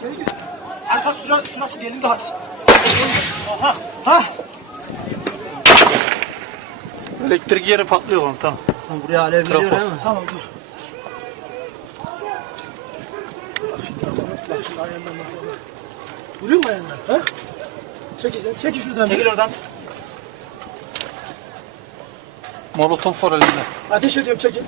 Seni gir. Arka şura, şurası gelin daha. Aha. Ha. Elektrik yeri patlıyor oğlum tamam. Tamam, buraya alev geliyor değil mi? Tamam dur. Bak şimdi, bak şimdi ayağından bak. Vuruyor mu ayağından? Ha? Çekil sen, çekil şuradan. Çekil oradan. Molotof var elinde. Ateş ediyorum çekil.